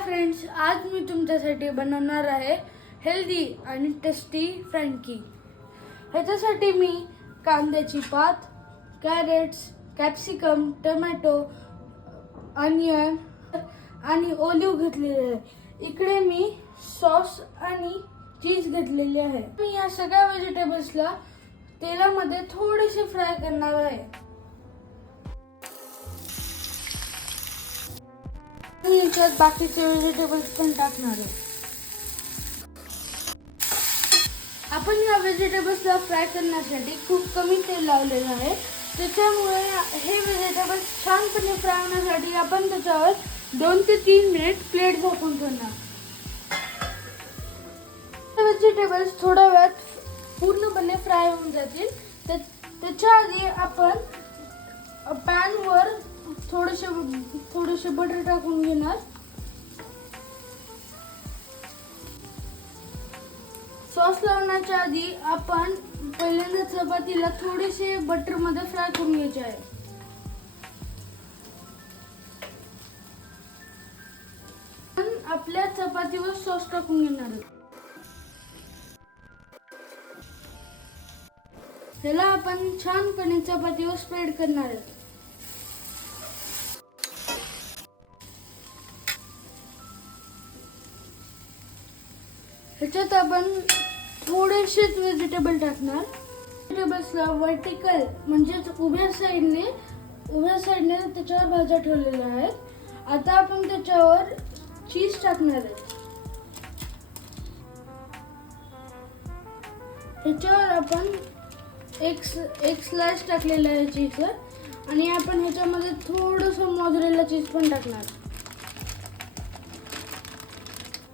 Friends, आज मी तुमच्यासाठी बनवणार आहे हेल्दी आणि टेस्टी फ्रँकी। ह्याच्यासाठी मी कांद्याची पात, कॅरेट्स, कॅप्सिकम, टोमॅटो, अनियन आणि ऑलिव्ह घेतलेले आहे। इकडे मी सॉस आणि चीज घेतलेले आहे। मी या सगळ्या व्हेजिटेबल्सला तेलामध्ये थोडेसे फ्राय करणार आहे। मी याच्यात बाकीचे व्हेजिटेबल्स पण टाकणार आहे। आपण या व्हेजिटेबल्सला फ्राय करण्यासाठी खूप कमी तेल लावलेलं आहे, त्याच्यामुळे हे व्हेजिटेबल्स छानपणे फ्राय होण्यासाठी आपण त्याच्यावर 2 ते 3 मिनिट प्लेट झाकून ठेवणार। व्हेजिटेबल्स थोड्या वेळात पूर्णपणे फ्राय होऊन जातील। त्याच्या आधी आपण पॅनवर थोडेसे बटर टाकून घेणार। सॉस लावण्याच्या आधी आपण पहिल्यांदा चपातीला थोडेसे बटर मध्ये फ्राय करून घ्यायचे आहे। आपल्या चपातीवर सॉस टाकून घेणार आहे। त्याला आपण छानपणे चपातीवर स्प्रेड करणार आहे। ह्याच्यात आपण थोडेसेच व्हेजिटेबल टाकणार। व्हेजिटेबल्सला वर्टिकल म्हणजेच उभ्या साईडने त्याच्यावर भाज्या ठेवलेल्या आहेत। आता आपण त्याच्यावर चीज टाकणार आहे। ह्याच्यावर आपण एक स्लाइस टाकलेला आहे चीजचा, आणि आपण ह्याच्यामध्ये थोडंसं मोझरेला चीज पण टाकणार।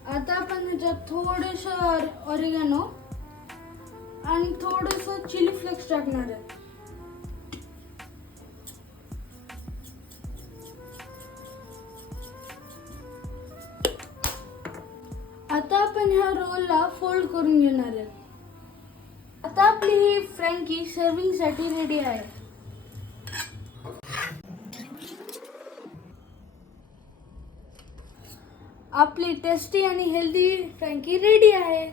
आता आपण ह्याच्यात थोडंसं ऑरिगॅनो आणि थोडंसं चिली फ्लेक्स टाकणार आहे। आता आपण ह्या रोलला फोल्ड करून घेणार आहे। आता आपली ही फ्रँकी सर्विंग साठी रेडी आहे। आपली टेस्टी आणि हेल्दी फ्रँकी रेडी आहे।